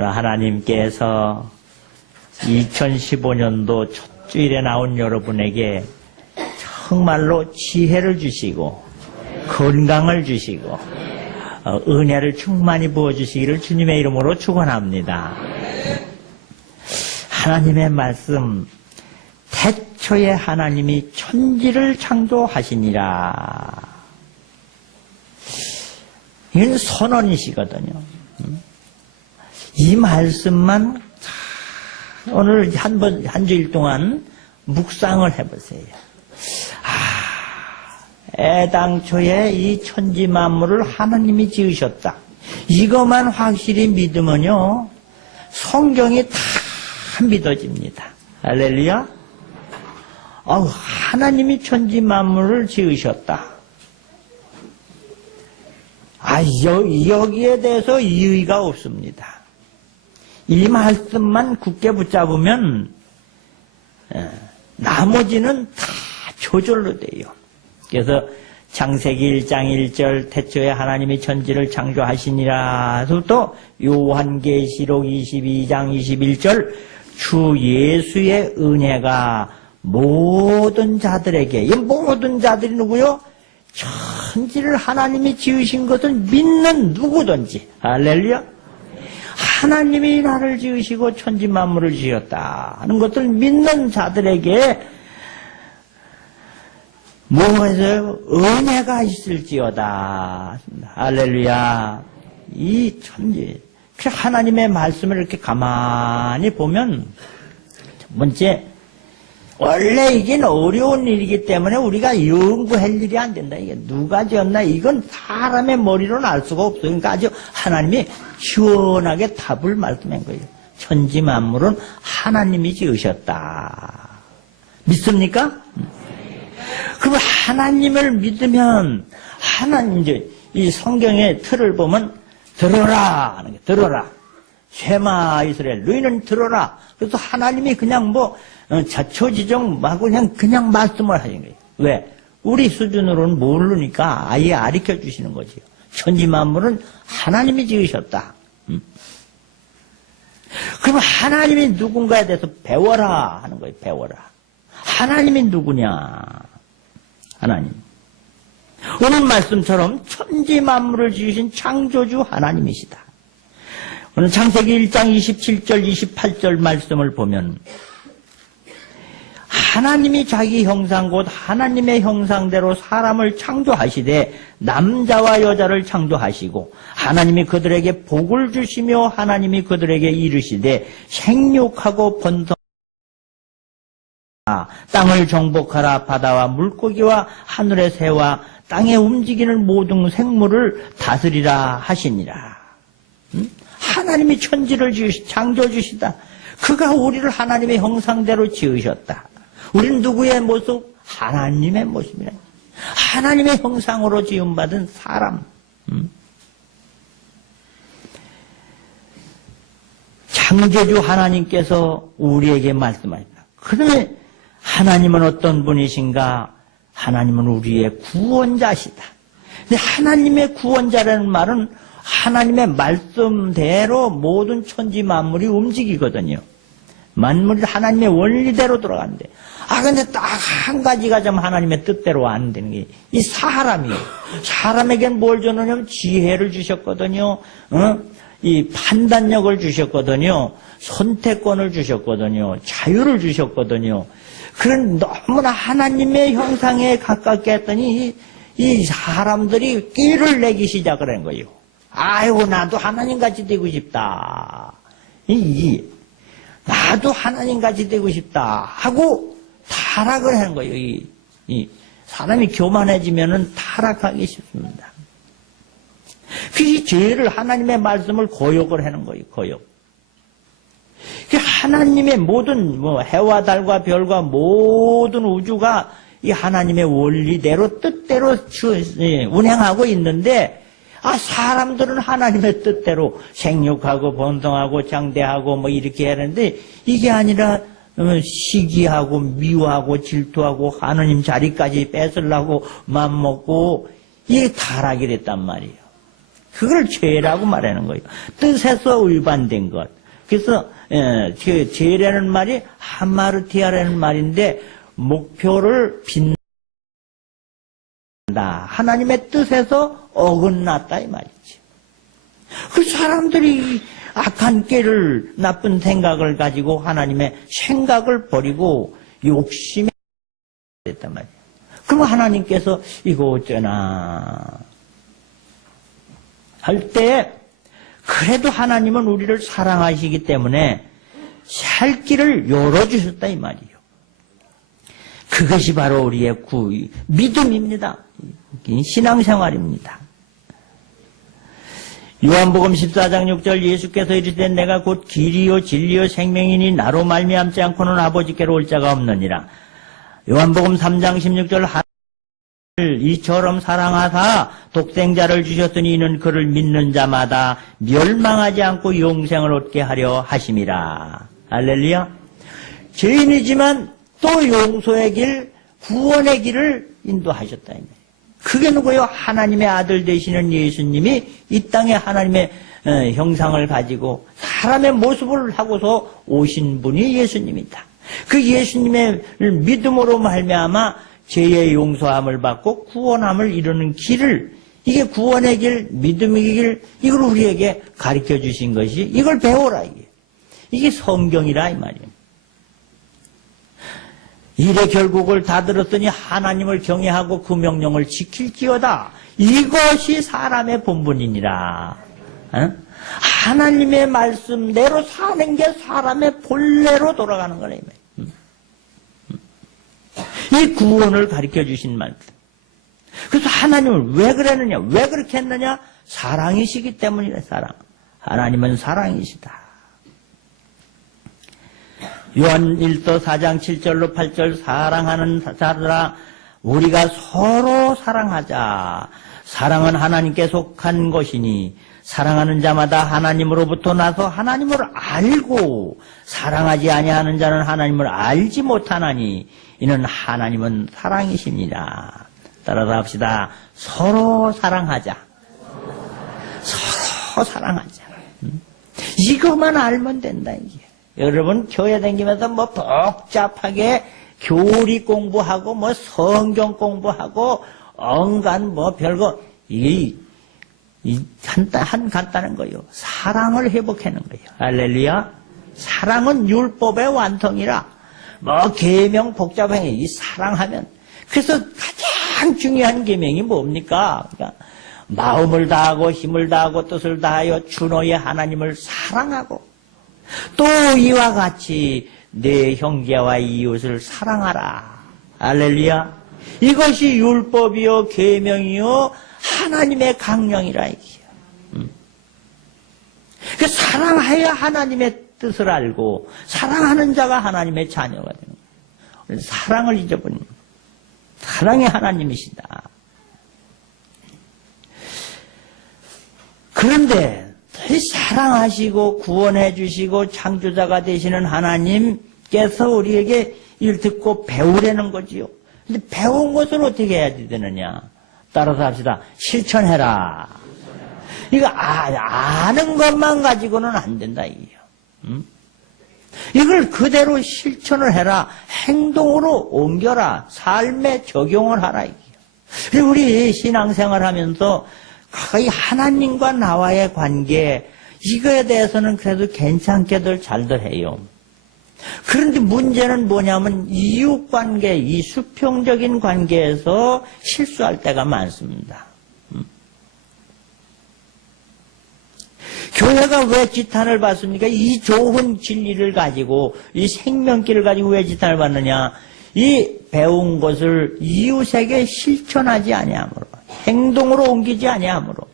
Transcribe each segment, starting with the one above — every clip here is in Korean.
하나님께서 2015년도 첫 주일에 나온 여러분에게 정말로 지혜를 주시고 건강을 주시고 은혜를 충만히 부어주시기를 주님의 이름으로 축원합니다. 하나님의 말씀, 태초에 하나님이 천지를 창조하시니라. 이건 선언이시거든요. 이 말씀만 오늘 한 주일 동안 묵상을 해보세요. 애당초에 이 천지 만물을 하나님이 지으셨다. 이것만 확실히 믿으면요, 성경이 다 믿어집니다. 할렐루야. 하나님이 천지 만물을 지으셨다. 여기에 대해서 이의가 없습니다. 이 말씀만 굳게 붙잡으면 나머지는 다 저절로 돼요. 그래서 창세기 1장 1절 태초에 하나님이 천지를 창조하시니라. 또 요한계시록 22장 21절 주 예수의 은혜가 모든 자들에게, 이 모든 자들이 누구요? 천지를 하나님이 지으신 것을 믿는 누구든지, 할렐루야. 하나님이 나를 지으시고 천지 만물을 지었다 하는 것을 믿는 자들에게 뭐가 있어요? 은혜가 있을지어다. 할렐루야. 이 천지, 하나님의 말씀을 이렇게 가만히 보면, 첫 번째, 원래 이게 어려운 일이기 때문에 우리가 연구할 일이 안 된다. 이게 누가 지었나? 이건 사람의 머리로는 알 수가 없어요. 그러니까 아주 하나님이 시원하게 답을 말씀한 거예요. 천지 만물은 하나님이 지으셨다. 믿습니까? 그럼 하나님을 믿으면, 이제 이 성경의 틀을 보면, 들어라 하는 게, 들어라. 쉐마 이스라엘, 너희는 들어라. 그래서 하나님이 그냥 자초지종하고 그냥 말씀을 하신 거예요. 왜? 우리 수준으로는 모르니까 아예 가르쳐 주시는 거지요. 천지 만물은 하나님이 지으셨다. 그럼 하나님이 누군가에 대해서 배워라 하는 거예요. 배워라. 하나님이 누구냐? 하나님. 오늘 말씀처럼 천지 만물을 지으신 창조주 하나님이시다. 오늘 창세기 1장 27절 28절 말씀을 보면 하나님이 자기 형상 곧 하나님의 형상대로 사람을 창조하시되 남자와 여자를 창조하시고 하나님이 그들에게 복을 주시며 하나님이 그들에게 이르시되 생육하고 번성하라 땅을 정복하라 바다와 물고기와 하늘의 새와 땅에 움직이는 모든 생물을 다스리라 하시니라. 하나님이 천지를 창조주시다. 그가 우리를 하나님의 형상대로 지으셨다. 우리는 누구의 모습? 하나님의 모습이라. 하나님의 형상으로 지음받은 사람. 창조주 하나님께서 우리에게 말씀하십니다. 그러면 하나님은 어떤 분이신가? 하나님은 우리의 구원자시다. 근데 하나님의 구원자라는 말은 하나님의 말씀대로 모든 천지 만물이 움직이거든요. 만물이 하나님의 원리대로 돌아가는데, 근데 딱 한 가지가 좀 하나님의 뜻대로 안 되는 게, 이 사람이에요. 사람에겐 뭘 줬느냐면 지혜를 주셨거든요. 이 판단력을 주셨거든요. 선택권을 주셨거든요. 자유를 주셨거든요. 그런 너무나 하나님의 형상에 가깝게 했더니, 이 사람들이 끼를 내기 시작을 한 거예요. 아이고, 나도 하나님같이 되고 싶다. 나도 하나님같이 되고 싶다. 하고 타락을 하는 거예요. 사람이 교만해지면은 타락하기 쉽습니다. 그 죄를 하나님의 말씀을 거역을 하는 거예요. 거역. 하나님의 모든 해와 달과 별과 모든 우주가 이 하나님의 원리대로 뜻대로 운행하고 있는데, 사람들은 하나님의 뜻대로 생육하고 번성하고 장대하고 이렇게 하는데, 이게 아니라 시기하고 미워하고 질투하고 하나님 자리까지 뺏으려고 맘먹고 이게 타락이 됐단 말이에요. 그걸 죄라고 말하는 거예요. 뜻에서 위반된 것. 그래서 죄라는 말이 하마르티아라는 말인데 목표를 빈다. 하나님의 뜻에서 어긋났다 이 말이지. 그 사람들이 악한 깨를 나쁜 생각을 가지고 하나님의 생각을 버리고 욕심에 됐단 말이에요. 그럼 하나님께서 이거 어쩌나 할 때 그래도 하나님은 우리를 사랑하시기 때문에 살 길을 열어주셨다 이 말이에요. 그것이 바로 우리의 믿음입니다. 신앙생활입니다. 요한복음 14장 6절 예수께서 이르시되 내가 곧 길이요 진리요 생명이니 나로 말미암지 않고는 아버지께로 올 자가 없느니라. 요한복음 3장 16절 하나님을 이처럼 사랑하사 독생자를 주셨으니 이는 그를 믿는 자마다 멸망하지 않고 영생을 얻게 하려 하심이라. 할렐루야. 죄인이지만 또 용서의 길, 구원의 길을 인도하셨다. 그게 누구요? 하나님의 아들 되시는 예수님이 이 땅에 하나님의 형상을 가지고 사람의 모습을 하고서 오신 분이 예수님이다. 그 예수님의 믿음으로 말미암아 죄의 용서함을 받고 구원함을 이루는 길을, 이게 구원의 길, 믿음의 길, 이걸 우리에게 가르쳐 주신 것이, 이걸 배워라 이게 성경이라 이 말이에요. 일의 결국을 다 들었더니 하나님을 경외하고 그 명령을 지킬지어다. 이것이 사람의 본분이니라. 하나님의 말씀대로 사는 게 사람의 본래로 돌아가는 거네. 이 구원을 가르쳐 주신 말씀. 그래서 하나님을 왜 그랬느냐? 왜 그렇게 했느냐? 사랑이시기 때문이래. 사랑. 하나님은 사랑이시다. 요한 1서 4장 7절로 8절 사랑하는 자들아 우리가 서로 사랑하자. 사랑은 하나님께 속한 것이니 사랑하는 자마다 하나님으로부터 나서 하나님을 알고 사랑하지 아니하는 자는 하나님을 알지 못하나니 이는 하나님은 사랑이십니다. 따라서 합시다. 서로 사랑하자. 서로 사랑하자. 이것만 알면 된다 이게. 여러분 교회 다니면서 뭐 복잡하게 교리 공부하고 뭐 성경 공부하고 온갖 뭐 별거 간단한 거예요. 사랑을 회복하는 거예요. 할렐루야. 사랑은 율법의 완성이라 뭐 계명 복잡하게 이 사랑하면 그래서 가장 중요한 계명이 뭡니까? 그러니까 마음을 다하고 힘을 다하고 뜻을 다하여 주 너의 하나님을 사랑하고 또 이와 같이 내 형제와 이웃을 사랑하라. 할렐루야. 이것이 율법이요 계명이요 하나님의 강령이라 이게요. 그 사랑해야 하나님의 뜻을 알고 사랑하는 자가 하나님의 자녀가 되는 거예요. 사랑을 잊어버린 거예요. 사랑이 하나님이시다. 그런데 사랑하시고 구원해 주시고 창조자가 되시는 하나님께서 우리에게 이를 듣고 배우라는 거지요. 근데 배운 것을 어떻게 해야 되느냐? 따라서 합시다. 실천해라. 이거 아는 것만 가지고는 안 된다 이게요. 이걸 그대로 실천을 해라. 행동으로 옮겨라. 삶에 적용을 하라 이게요. 우리 신앙생활 하면서 거의 하나님과 나와의 관계 이거에 대해서는 그래도 괜찮게들 잘들 해요. 그런데 문제는 뭐냐면 이웃관계, 이 수평적인 관계에서 실수할 때가 많습니다. 교회가 왜 지탄을 받습니까? 이 좋은 진리를 가지고 이 생명길을 가지고 왜 지탄을 받느냐? 이 배운 것을 이웃에게 실천하지 아니하므로 행동으로 옮기지 아니하므로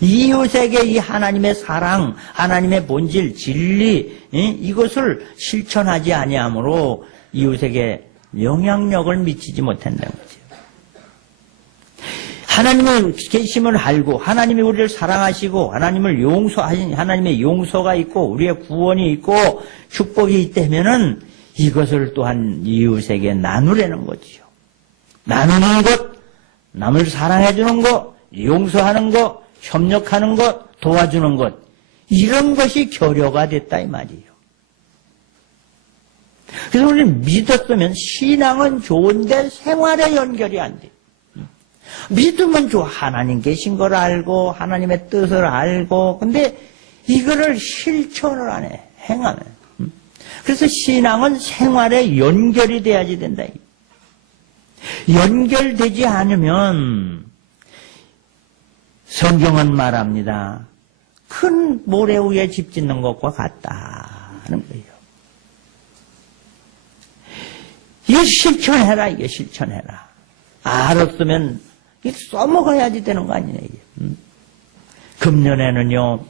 이웃에게 이 하나님의 사랑, 하나님의 본질, 진리 이것을 실천하지 아니하므로 이웃에게 영향력을 미치지 못한다는 거죠. 하나님의 계심을 알고 하나님이 우리를 사랑하시고 하나님을 용서하신 하나님의 용서가 있고 우리의 구원이 있고 축복이 있다면은 이것을 또한 이웃에게 나누려는 거지요. 나누는 것, 남을 사랑해 주는 것, 용서하는 것, 협력하는 것, 도와주는 것, 이런 것이 교류가 됐다 이 말이에요. 그래서 우리는 믿었으면 신앙은 좋은데 생활에 연결이 안 돼. 믿으면 좋아. 하나님 계신 걸 알고 하나님의 뜻을 알고, 근데 이거를 실천을 안 해. 행하면. 그래서 신앙은 생활에 연결이 돼야지 된다. 연결되지 않으면 성경은 말합니다. 큰 모래 위에 집 짓는 것과 같다는 거예요. 이거 실천해라, 이게 실천해라. 알았으면 이거 써먹어야지 되는 거 아니냐, 이게. 금년에는요,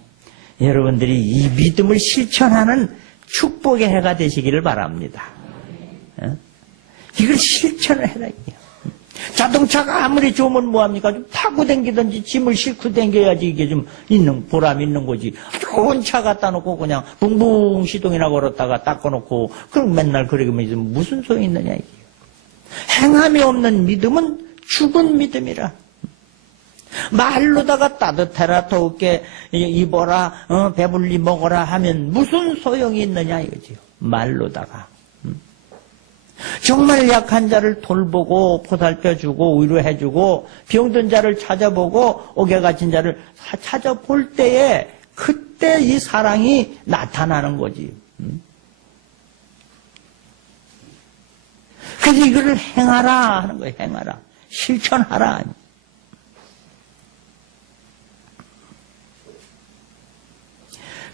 여러분들이 이 믿음을 실천하는 축복의 해가 되시기를 바랍니다. 이걸 실천을 해라, 이게. 자동차가 아무리 좋으면 뭐합니까? 좀 타고 댕기든지 짐을 싣고 댕겨야지 이게 좀 보람 있는 거지. 좋은 차 갖다 놓고 그냥 붕붕 시동이나 걸었다가 닦아놓고, 그럼 맨날 그러면 무슨 소용이 있느냐, 이게. 행함이 없는 믿음은 죽은 믿음이라. 말로다가 따뜻해라, 더욱게 입어라, 배불리 먹어라 하면 무슨 소용이 있느냐, 이거지요. 말로다가. 정말 약한 자를 돌보고 보살펴주고 위로해주고 병든 자를 찾아보고 옥에 갇힌 자를 찾아볼 때에 그때 이 사랑이 나타나는 거지. 그래서 이거를 행하라 하는 거예요. 행하라. 실천하라.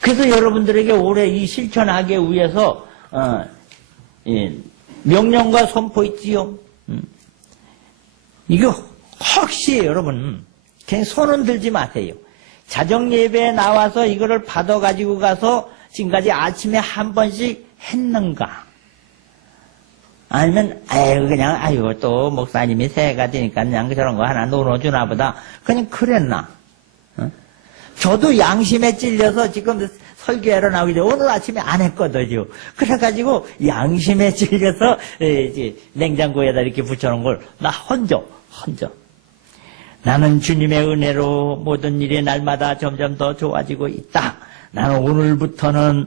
그래서 여러분들에게 올해 이 실천하기 위해서 명령과 선포 있지요. 이거 혹시 여러분 그냥 손은 들지 마세요. 자정 예배에 나와서 이거를 받아 가지고 가서 지금까지 아침에 한 번씩 했는가? 아니면 그냥 또 목사님이 새해가 되니까 그냥 저런 거 하나 놀아주나 보다. 그냥 그랬나? 저도 양심에 찔려서 지금 설교하러 나오기 전에 오늘 아침에 안 했거든요. 그래가지고 양심에 찔려서 이제 냉장고에다 이렇게 붙여놓은 걸 나 헌정. 나는 주님의 은혜로 모든 일이 날마다 점점 더 좋아지고 있다. 나는 오늘부터는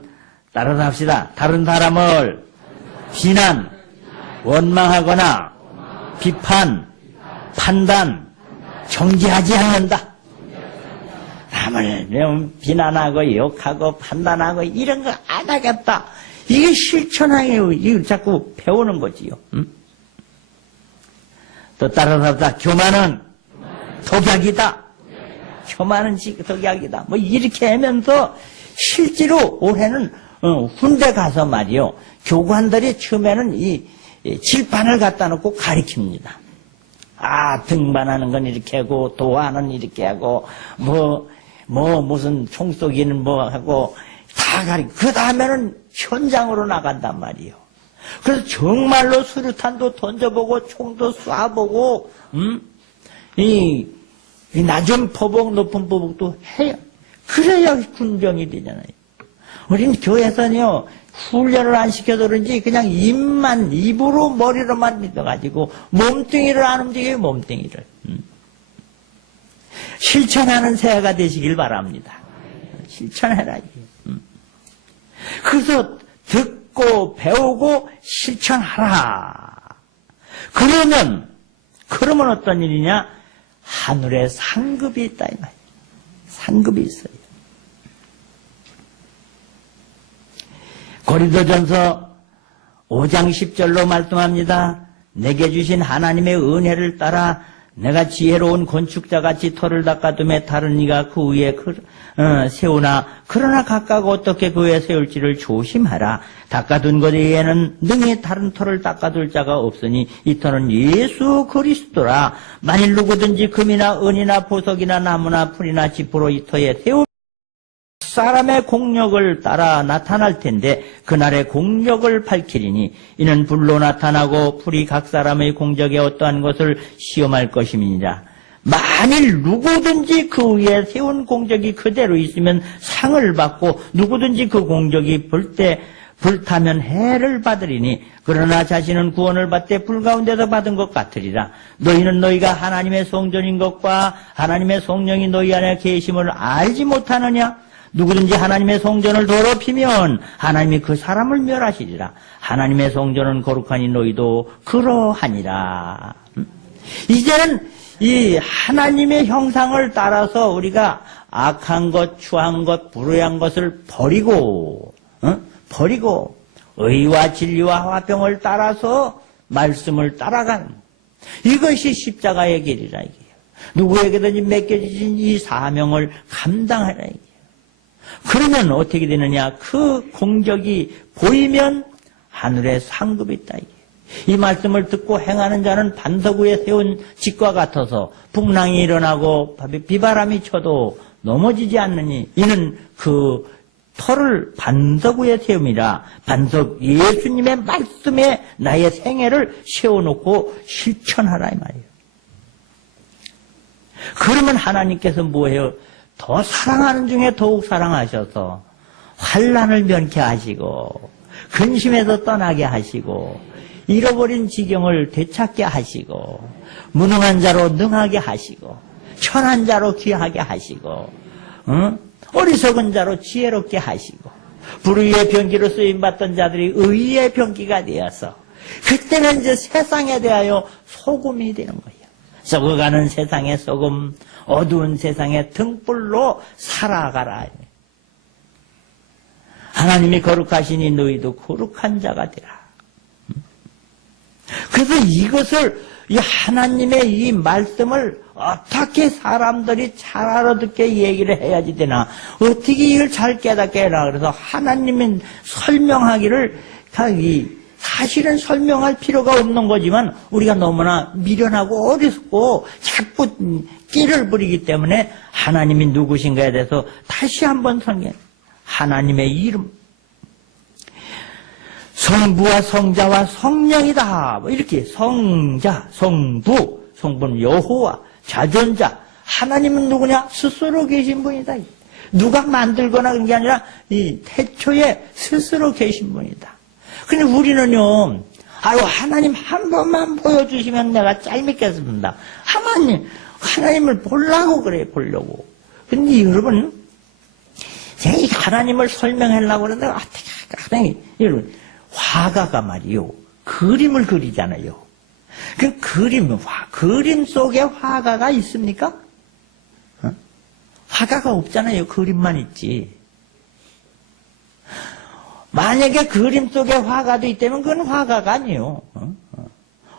따라합시다. 다른 사람을 비난, 원망하거나 비판, 판단, 정죄하지 않는다. 남을 비난하고 욕하고 판단하고 이런 거 안 하겠다. 이게 실천하기로 이걸 자꾸 배우는 거지요. 또 따라서 교만은 독약이다. 교만은 독약이다. 뭐 이렇게 하면서 실제로 올해는 군대 가서 말이요. 교관들이 처음에는 이 칠판을 갖다 놓고 가리킵니다. 등반하는 건 이렇게 하고 도하는 이렇게 하고 무슨 총 쏘기는 뭐 하고 다 그 다음에는 현장으로 나간단 말이에요. 그래서 정말로 수류탄도 던져보고 총도 쏴보고 이 낮은 포복 높은 포복도 해야 그래야 군병이 되잖아요. 우리는 교회에서는요 훈련을 안 시켜서 그런지 그냥 입으로 머리로만 믿어가지고 몸뚱이를 안 움직여요. 몸뚱이를. 실천하는 새해가 되시길 바랍니다. 실천해라. 그래서 듣고 배우고 실천하라. 그러면 어떤 일이냐? 하늘에 상급이 있다 이 말이에요. 상급이 있어요. 고린도전서 5장 10절로 말씀합니다. 내게 주신 하나님의 은혜를 따라 내가 지혜로운 건축자같이 터를 닦아둠에 다른 이가 그 위에 세우나 그러나 각각 어떻게 그 위에 세울지를 조심하라. 닦아둔 것 외에는 능히 다른 터를 닦아둘 자가 없으니 이 터는 예수 그리스도라. 만일 누구든지 금이나 은이나 보석이나 나무나 풀이나 지푸로 이 터에 세우면 사람의 공력을 따라 나타날 텐데 그날의 공력을 밝히리니 이는 불로 나타나고 풀이 각 사람의 공적에 어떠한 것을 시험할 것임이니라. 만일 누구든지 그 위에 세운 공적이 그대로 있으면 상을 받고 누구든지 그 공적이 불타면 해를 받으리니 그러나 자신은 구원을 받되 불 가운데서 받은 것 같으리라. 너희는 너희가 하나님의 성전인 것과 하나님의 성령이 너희 안에 계심을 알지 못하느냐? 누구든지 하나님의 성전을 더럽히면 하나님이 그 사람을 멸하시리라. 하나님의 성전은 거룩하니 너희도 그러하니라. 이제는 이 하나님의 형상을 따라서 우리가 악한 것, 추한 것, 불의한 것을 버리고 의와 진리와 화평을 따라서 말씀을 따라가는 이것이 십자가의 길이라 이게요. 누구에게든지 맡겨진 이 사명을 감당하라 이게요. 그러면 어떻게 되느냐? 그 공적이 보이면 하늘에 상급이 있다 이게요. 이 말씀을 듣고 행하는 자는 반석 위에 세운 집과 같아서 풍랑이 일어나고 비바람이 쳐도 넘어지지 않느니 이는 그 터를 반석 위에 세움이라. 반석 예수님의 말씀에 나의 생애를 세워놓고 실천하라 이 말이에요. 그러면 하나님께서 뭐해요? 더 사랑하는 중에 더욱 사랑하셔서 환난을 면케하시고 근심에서 떠나게 하시고 잃어버린 지경을 되찾게 하시고 무능한 자로 능하게 하시고 천한 자로 귀하게 하시고 어리석은 자로 지혜롭게 하시고 불의의 병기로 쓰임받던 자들이 의의 병기가 되어서 그때는 이제 세상에 대하여 소금이 되는 거예요. 썩어가는 세상의 소금, 어두운 세상의 등불로 살아가라. 하나님이 거룩하시니 너희도 거룩한 자가 되라. 그래서 이것을 이 하나님의 이 말씀을 어떻게 사람들이 잘 알아듣게 얘기를 해야지 되나, 어떻게 이걸 잘 깨닫게 해라. 그래서 하나님은 설명하기를 사실은 설명할 필요가 없는 거지만 우리가 너무나 미련하고 어리석고 자꾸 끼를 부리기 때문에 하나님이 누구신가에 대해서 다시 한번 설명. 하나님의 이름, 성부와 성자와 성령이다. 이렇게 성자, 성부, 성부는 여호와, 자존자. 하나님은 누구냐? 스스로 계신 분이다. 누가 만들거나 그런 게 아니라 이 태초에 스스로 계신 분이다. 근데 우리는요, 아유, 하나님 한 번만 보여주시면 내가 잘 믿겠습니다. 하나님을 보려고 그래, 보려고. 근데 여러분, 제가 이 하나님을 설명하려고 그러는데, 하나님, 여러분, 화가가 말이요, 그림을 그리잖아요. 그 그림 속에 화가가 있습니까? 화가가 없잖아요. 그림만 있지. 만약에 그림 속에 화가도 있다면 그건 화가가 아니에요.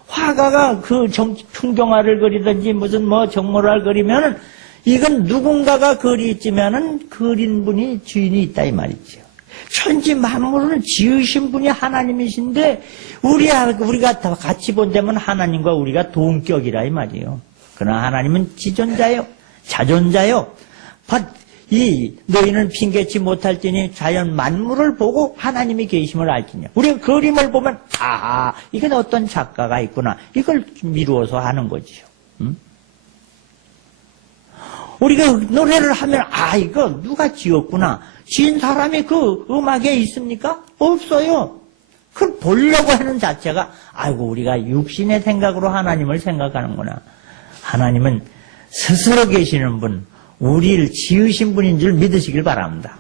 화가가 그 풍경화를 그리든지 무슨 정모를 그리면은 이건 누군가가 그리지면은 그린 분이 주인이 있다 이 말이죠. 천지 만물을 지으신 분이 하나님이신데 우리가 다 같이 본다면 하나님과 우리가 동격이라 이 말이에요. 그러나 하나님은 지존자요, 자존자요. 너희는 핑계치 못할지니 자연 만물을 보고 하나님이 계심을 알지냐. 우리가 그림을 보면 이건 어떤 작가가 있구나. 이걸 미루어서 하는 거지요. 우리가 노래를 하면 이거 누가 지었구나. 지은 사람이 그 음악에 있습니까? 없어요. 그걸 보려고 하는 자체가 우리가 육신의 생각으로 하나님을 생각하는구나. 하나님은 스스로 계시는 분, 우리를 지으신 분인 줄 믿으시길 바랍니다.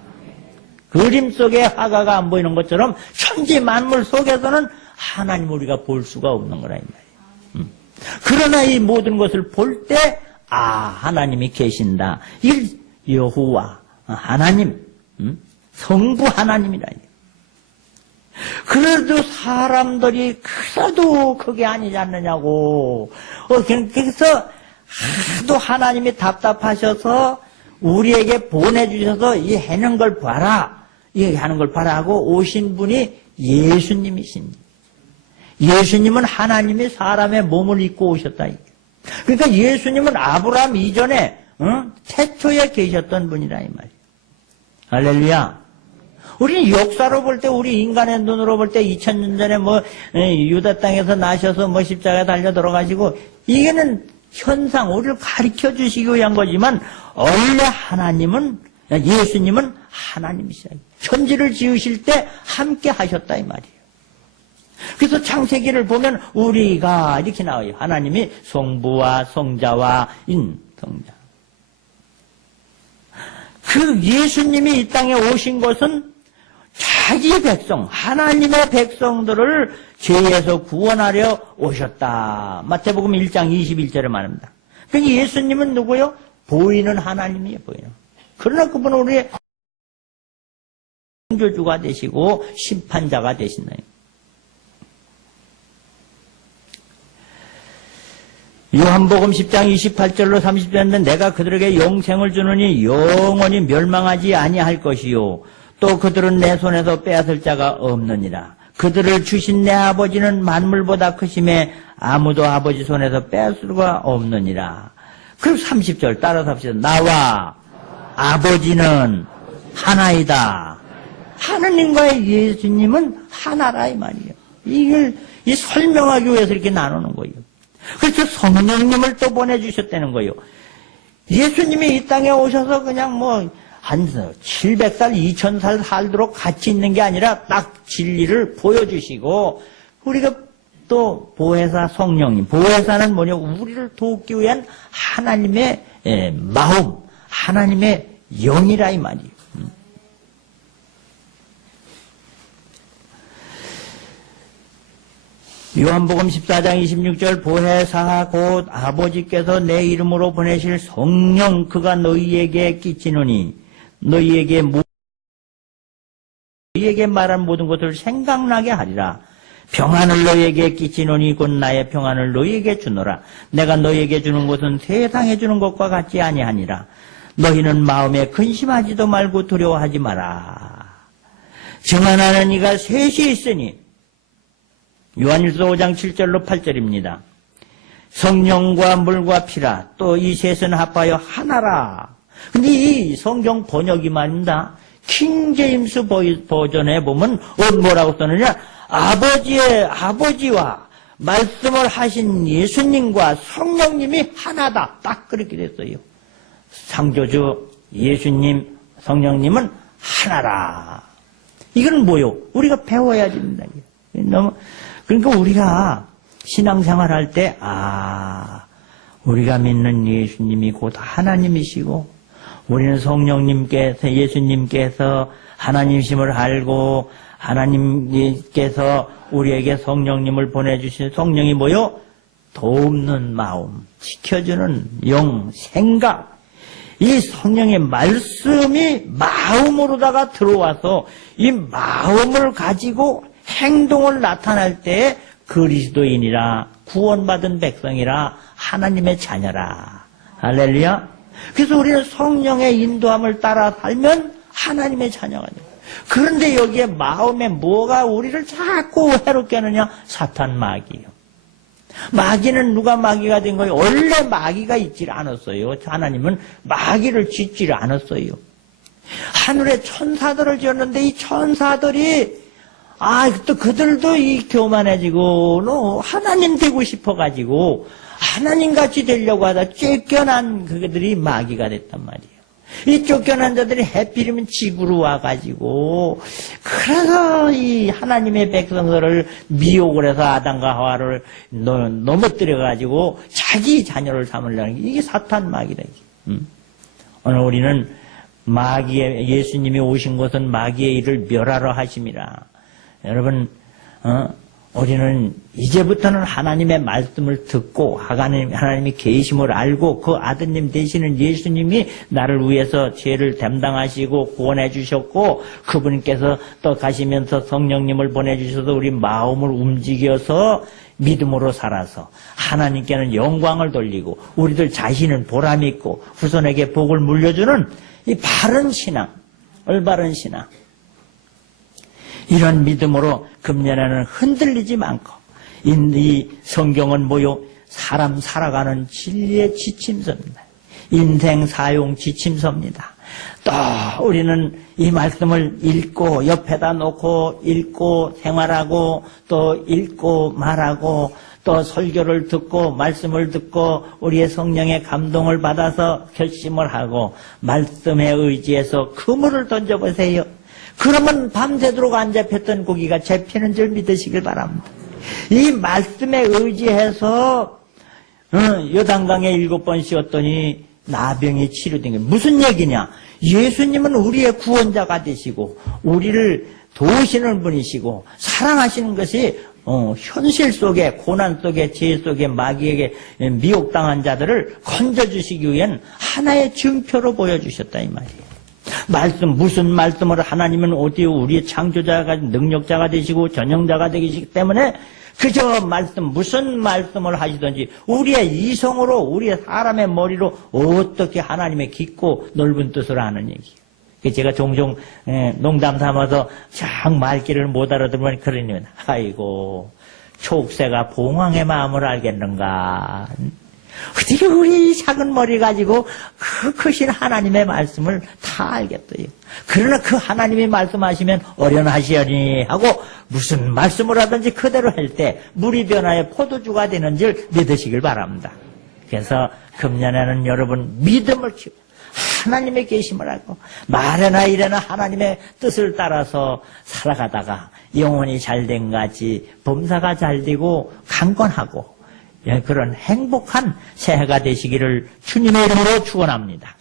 그림 속에 화가가 안 보이는 것처럼 천지 만물 속에서는 하나님 우리가 볼 수가 없는 거라 이 말이에요. 그러나 이 모든 것을 볼 때 하나님이 계신다. 이 여호와 하나님, 성부 하나님이라. 그래도 사람들이 그래도 그게 아니지 않느냐고. 그래서 하도 하나님이 답답하셔서 우리에게 보내주셔서 이 하는 걸 봐라, 이 하는 걸 봐라 하고 오신 분이 예수님이십니다. 예수님은 하나님이 사람의 몸을 입고 오셨다. 그러니까 예수님은 아브라함 이전에 태초에 계셨던 분이라 이 말이에요. 할렐루야. 우리는 역사로 볼 때, 우리 인간의 눈으로 볼 때 2000년 전에 유다 땅에서 나셔서 십자가에 달려 들어가시고, 이게는 현상, 우리를 가르쳐 주시기 위한 거지만, 원래 하나님은 예수님은 하나님이시다. 천지를 지으실 때 함께 하셨다 이 말이에요. 그래서 창세기를 보면 우리가 이렇게 나와요. 하나님이 성부와 성자와 인성자. 그 예수님이 이 땅에 오신 것은 자기 백성, 하나님의 백성들을 죄에서 구원하려 오셨다. 마태복음 1장 21절에 말합니다. 그러니까 예수님은 누구요? 보이는 하나님이에요, 보이는. 그러나 그분은 우리의 창조주가 되시고 심판자가 되신다. 요한복음 10장 28절로 30절인데 내가 그들에게 영생을 주느니 영원히 멸망하지 아니할 것이요 또 그들은 내 손에서 빼앗을 자가 없느니라. 그들을 주신 내 아버지는 만물보다 크심에 아무도 아버지 손에서 빼앗을 수가 없느니라. 그리고 30절 따라서 합시다. 나와 아버지는 하나이다. 하느님과 예수님은 하나라 이 말이에요. 이걸 설명하기 위해서 이렇게 나누는 거예요. 그래서 성령님을 또 보내주셨다는 거예요. 예수님이 이 땅에 오셔서 그냥 한 700살, 2000살 살도록 같이 있는 게 아니라 딱 진리를 보여주시고 우리가 또 보혜사 성령님, 보혜사는 뭐냐? 우리를 돕기 위한 하나님의 마음, 하나님의 영이라 이 말이에요. 요한복음 14장 26절 보혜사 곧 아버지께서 내 이름으로 보내실 성령 그가 너희에게 끼치노니 너희에게 말한 모든 것을 생각나게 하리라. 평안을 너희에게 끼치노니 곧 나의 평안을 너희에게 주노라. 내가 너희에게 주는 것은 세상에 주는 것과 같지 아니하니라. 너희는 마음에 근심하지도 말고 두려워하지 마라. 정하나는 이가 셋이 있으니 요한일서 5장 7절로 8절입니다. 성령과 물과 피라 또 이 셋은 합하여 하나라. 근데 이 성경 번역이 말입니다. 킹 제임스 버전에 보면 뭐라고 써느냐? 아버지의 아버지와 말씀을 하신 예수님과 성령님이 하나다. 딱 그렇게 됐어요. 창조주 예수님, 성령님은 하나라. 이건 뭐요? 우리가 배워야 됩니다. 그러니까 우리가 신앙생활 할 때, 우리가 믿는 예수님이 곧 하나님이시고, 우리는 성령님께서, 예수님께서 하나님이심을 알고, 하나님께서 우리에게 성령님을 보내주신 성령이 뭐요? 돕는 마음, 지켜주는 영, 생각. 이 성령의 말씀이 마음으로다가 들어와서 이 마음을 가지고 행동을 나타날 때 그리스도인이라 구원받은 백성이라 하나님의 자녀라. 할렐루야. 그래서 우리는 성령의 인도함을 따라 살면 하나님의 자녀가 돼요. 그런데 여기에 마음에 뭐가 우리를 자꾸 해롭게 하느냐? 사탄 마귀예요. 마귀는 누가 마귀가 된 거예요? 원래 마귀가 있질 않았어요. 하나님은 마귀를 짓질 않았어요. 하늘에 천사들을 지었는데 이 천사들이 또 그들도 이 교만해지고, 하나님 되고 싶어가지고, 하나님같이 되려고 하다 쫓겨난 그들이 마귀가 됐단 말이에요. 이 쫓겨난 자들이 해필이면 지구로 와가지고, 그래서 이 하나님의 백성들을 미혹을 해서 아담과 하와를 넘어뜨려가지고, 자기 자녀를 삼으려는 게, 이게 사탄 마귀다. 오늘 우리는 예수님이 오신 것은 마귀의 일을 멸하러 하심이라. 여러분, 우리는 이제부터는 하나님의 말씀을 듣고 하나님의 계심을 알고 그 아드님 되시는 예수님이 나를 위해서 죄를 담당하시고 구원해 주셨고 그분께서 또 가시면서 성령님을 보내주셔서 우리 마음을 움직여서 믿음으로 살아서 하나님께는 영광을 돌리고 우리들 자신은 보람 있고 후손에게 복을 물려주는 이 바른 신앙, 올바른 신앙. 이런 믿음으로 금년에는 흔들리지 않고 이 성경은 뭐요? 사람 살아가는 진리의 지침서입니다. 인생 사용 지침서입니다. 또 우리는 이 말씀을 읽고 옆에다 놓고 읽고 생활하고 또 읽고 말하고 또 설교를 듣고 말씀을 듣고 우리의 성령의 감동을 받아서 결심을 하고 말씀에 의지해서 그물을 던져보세요. 그러면 밤새도록 안 잡혔던 고기가 잡히는 줄 믿으시길 바랍니다. 이 말씀에 의지해서 요단강에 7번 씌웠더니 나병이 치료된 게 무슨 얘기냐? 예수님은 우리의 구원자가 되시고 우리를 도우시는 분이시고 사랑하시는 것이 현실 속에 고난 속에 죄 속에 마귀에게 미혹당한 자들을 건져주시기 위한 하나의 증표로 보여주셨다 이 말이에요. 무슨 말씀을 하나님은 어디 우리의 창조자가 능력자가 되시고 전형자가 되시기 때문에 그저 무슨 말씀을 하시든지 우리의 이성으로 우리의 사람의 머리로 어떻게 하나님의 깊고 넓은 뜻을 아는 얘기예요. 제가 종종 농담 삼아서 장 말귀를 못 알아들으면 그러니 아이고 촉새가 봉황의 마음을 알겠는가. 어떻게 우리 작은 머리 가지고 그 크신 하나님의 말씀을 다 알겠어요. 그러나 그 하나님이 말씀하시면 어련하시오니 하고 무슨 말씀을 하든지 그대로 할 때 물이 변하여 포도주가 되는 줄 믿으시길 바랍니다. 그래서 금년에는 여러분 믿음을 키우고 하나님의 계심을 알고 말에나 이래나 하나님의 뜻을 따라서 살아가다가 영혼이 잘된 같이 범사가 잘되고 강건하고 그런 행복한 새해가 되시기를 주님의 이름으로 축원합니다.